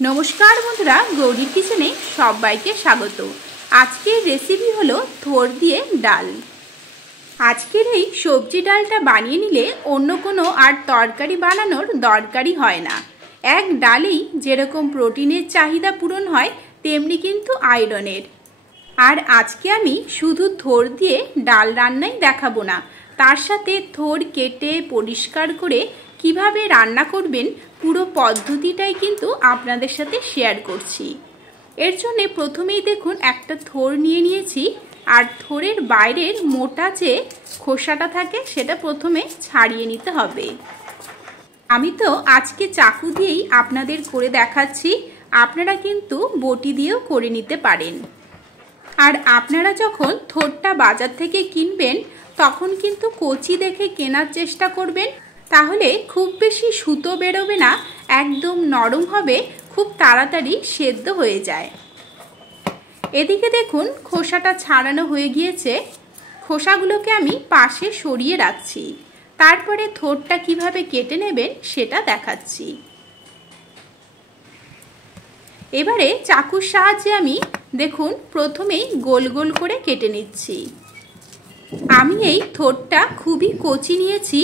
नमस्कार बंधुरा गौरीर किचेने सबाइके स्वागत। आजकेर रेसिपि हलो थोर दिए डाल। आजकेर एई सब्जी डालटा बानिये निले अन्य कोनो आर तरकारी बानानोर दरकारी हय ना। एक डालेई जेरकम प्रोटिनेर चाहिदा पूरण हय तेमनि किन्तु आयरनेर। आर आजके आमी शुधु थोर दिए डाल रान्नाई देखाबो ना, तार साथे थोर केटे परिष्कार करे किभाबे रान्ना करबेन पुरो पद्धतिटाई किन्तु आपनादेर साथे शेयर करछि। एर जोन्नो प्रथमेई देखुन एकटा थोर निये नियेछि आर थोरेर बाइरेर मोटा जे खोसाटा थाके सेटा प्रथमे छाड़िये निते हबे। आमी तो आजके चाकू दिएई आपनादेर करे देखाच्छि, आपनारा किन्तु बटी दिएओ करे निते पारेन। आर आपनारा जखन थोरटा बाजार थेके किनबेन तखन किन्तु कचि देखे केनार चेष्टा करबेन, ताहले खूब बेशी सुतो बेरोबे ना, एकदम नरम हबे, खूब ताड़ाताड़ी सेদ্ধ हये जाय। एदिके देखुन खोसाटा छाड़ानो हये गियेछे। खोसागुलोके आमी पाशे सरिये राखछि, तारपरे थोरटा किभाबे केटे नेबेन सेटा देखाच्छि। एबारे चाकुर साहाज्ये आमी देखुन प्रथमेई गोल गोल करे केटे निচ্ছি। आमी एई थोरटा खूबই कচি নিয়েছি,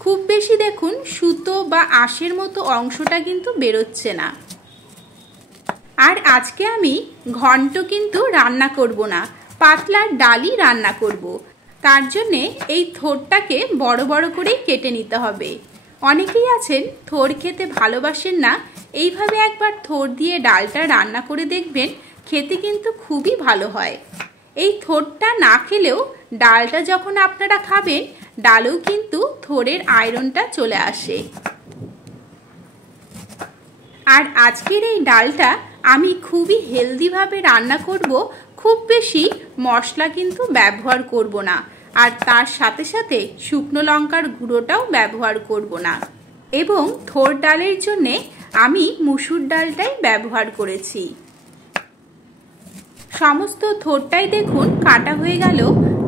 खूब बेशी देखुन सुतो बा आशेर मतो अंशटा किन्तु बेरोच्छे ना। आर आजके आमी घन्ट किन्तु रान्ना करब ना, पातला डालई रान्ना करब। तार जन्य एई थोरटाके बड़ बड़ करे केटे निते हबे। अनेकेई आछेन थोर खेते भालोबासेन ना, एइभाबे एकबार थोर दिए डालटा रान्ना करे देखबेन, खेते किन्तु खूबই भालो हय। এই থোরটা না খেলেও ডালটা যখন আপনারা খাবেন ডালেও কিন্তু থোরের আয়রনটা চলে আসে। আর আজকের এই ডালটা আমি খুবই হেলদি ভাবে রান্না করব, খুব বেশি মশলা কিন্তু ব্যবহার করব না, আর তার সাথে সাথে শুকনো লঙ্কার গুঁড়োটাও ব্যবহার করব না। এবং থোর ডালের জন্য আমি মুসুর ডালটাই ব্যবহার করেছি। समस्त थोरटाई देखुन काटा हये गेल।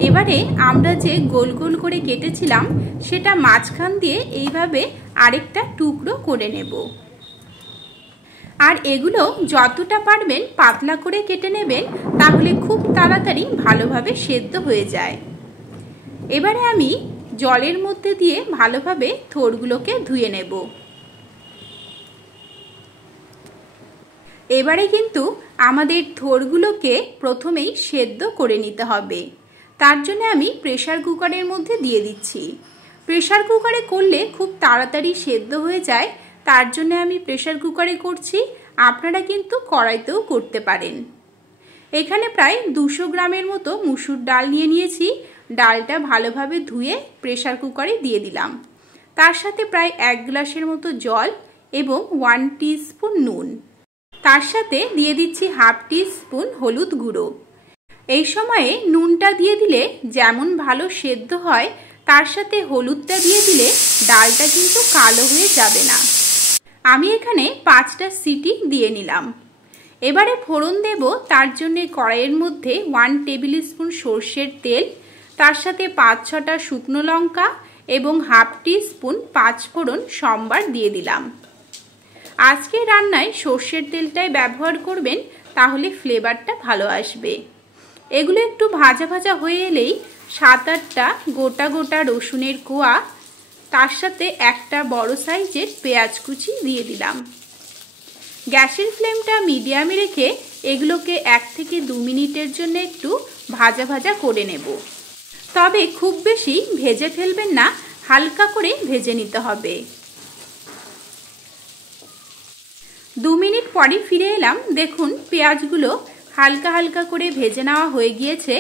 एबारे आमरा जे गोल गोल करे केटेछिलाम सेटा माझखान दिए एइभाबे आरेकटा टुकरो करे नेब। आर एगुलो जतटा पारबेन पातला करे केटे नेबेन, ताहले खूब ताड़ाताड़ी भालोभाबे सेদ্ধ हये जाय। एबारे आमी जलेर मध्य दिए भालोभाबे थोरगुलोके धुए नेब। एबारे किन्तु आमादेर थोरगुलोके प्रथमेई सेদ্ধ करे निते हबे। तार जन्य आमी प्रेसार कुकारेर मध्य दिए दिচ্ছি। प्रेसार कुकारे करले खूब ताड़ाताड़ी सेদ্ধ हये जाय, तार जन्य आमी प्रेसार कुकारे करছি। आपनारा किन्तु कड़ाइतेও करते पारेन। एखाने प्राय 200 ग्रामेर मतो मुसुर डाल निये निয়েছি। डालटा भालोभाबे धुए प्रेसार कुकारे दिए दिलाम। तार साथे प्राय 1 ग्लासेर मतो जल एबं 1 टीस्पुन नुन, तार साथे दिए दिচ্ছি हाफ टीस्पुन हलुद गुঁড়ো। এই সময়ে নুনটা দিয়ে দিলে যেমন ভালো সেদ্ধ হয়, তার সাথে হলুদটা দিয়ে দিলে ডালটা কিন্তু কালো হয়ে যাবে না। আমি এখানে 5টা সিটি দিয়ে নিলাম। এবারে ফোড়ন দেব। তার জন্য কড়াইয়ের মধ্যে 1 টেবিল স্পুন সরষের তেল, তার সাথে 5-6টা শুকনো লঙ্কা এবং হাফ টিস্পুন পাঁচফোড়ন সম্বার দিয়ে দিলাম। আজকে রান্নায় সরষের তেলটাই ব্যবহার করবেন, তাহলে ফ্লেভারটা ভালো আসবে। এগুলো একটু ভাজা ভাজা হয়ে এলেই 7-8টা গোটা গোটা রসুনের কোয়া, তার সাথে একটা বড় সাইজের পেঁয়াজ কুচি দিয়ে দিলাম। গ্যাসের ফ্লেমটা মিডিয়ামে রেখে এগুলোকে 1 থেকে 2 মিনিটের জন্য একটু ভাজা ভাজা করে নেব। তবে খুব বেশি ভেজে ফেলবেন না, হালকা করে ভেজে নিতে হবে। 2 মিনিট পরে ফিরে এলাম। দেখুন পেঁয়াজগুলো হালকা হালকা করে ভেজে নেওয়া হয়ে গিয়েছে।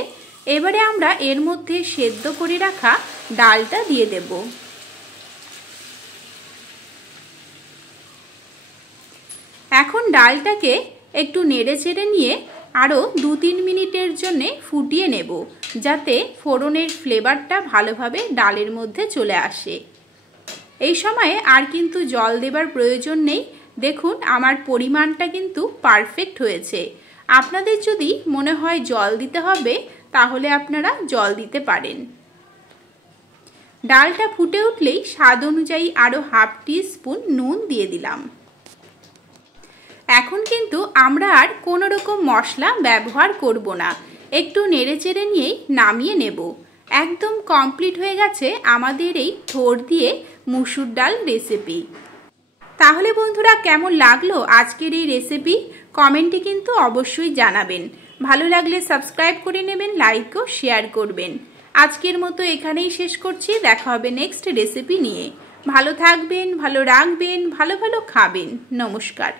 এবারে আমরা এর মধ্যে সেদ্ধ করে রাখা ডালটা দিয়ে দেব। এখন ডালটাকে একটু নেড়ে চেড়ে নিয়ে আরও 2-3 মিনিটের জন্য ফুটিয়ে নেব, যাতে ফোড়নের ফ্লেভারটা ভালোভাবে ডালের মধ্যে চলে আসে। এই সময়ে আর কিন্তু জল দেবার প্রয়োজন নেই। দেখুন আমার পরিমাণটা কিন্তু পারফেক্ট হয়েছে। আপনাদের যদি মনে হয় জল দিতে হবে তাহলে আপনারা জল দিতে পারেন। ডালটা ফুটে উঠলেই স্বাদ অনুযায়ী আরও হাফ টিস্পুন নুন দিয়ে দিলাম। এখন কিন্তু আমরা আর কোনো রকম মশলা ব্যবহার করব না। একটু নেড়েচেড়ে নিয়েই নামিয়ে নেব। একদম কমপ্লিট হয়ে গেছে আমাদের এই থোড় দিয়ে মুসুর ডাল রেসিপি। তাহলে বন্ধুরা কেমন লাগলো আজকের এই রেসিপি কমেন্টে কিন্তু অবশ্যই জানাবেন। ভালো লাগলে সাবস্ক্রাইব করে নেবেন, লাইক ও শেয়ার করবেন। আজকের মতো এখানেই শেষ করছি। দেখা হবে নেক্সট রেসিপি নিয়ে। ভালো থাকবেন, ভালো রাখবেন, ভালো ভালো খাবেন। নমস্কার।